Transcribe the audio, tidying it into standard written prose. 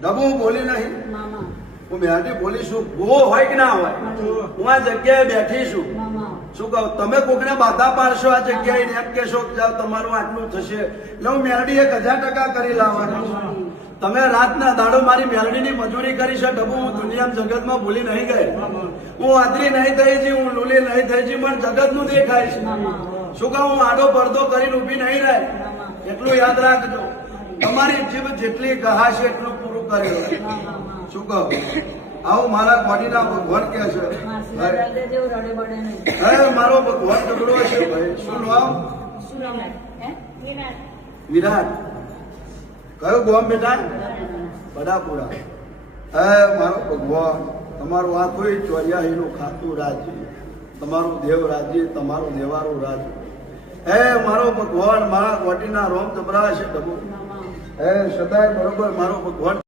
ડબુ બોલી નહીં મામા હું મેરડી બોલીશું ગો હોય કે ના હોય હું આ જગ્યાએ બેઠી છું મામા શું કહું તમે કોકને બાધા પાડશો આ જગ્યાએ એમ કહેશો કે જાઓ તમારું આટલું થશે એટલે હું મેરડી 1000% કરી લાવવાનું છું તમે રાતના દાડો મારી મેલડીની મજૂરી કરી છે ડબુ હું દુનિયા જગતમાં ભૂલી નહીં ગઈ હું આદરી નહીં થઈ જી હું લૂલી નહીં થઈ જી પણ જગતનું દેખાય છે શું કહું હું આડો પડદો કરીને ઊભી નહીં રહે એટલું યાદ રાખજો તમારી જીભ જેટલી કહાશે એટલું પૂરું કર્યું શું કહું આવું મારા બોડીના ભગવાન કે છે હે મારો ભગવાન ટુકડો છે ભાઈ શું નામ વિરાટ કયું ગોમ બેટા બડાપુરા હે મારો ભગવાન તમારું આ કોઈ 84 નું ખાતું રાજ્ય તમારું દેવ રાજ્ય તમારું દેવારું રાજ્ય હે મારો ભગવાન મારા બોડીના રોમ જબરા છે ડબુ હે સદાય બરોબર મારો ભગવાન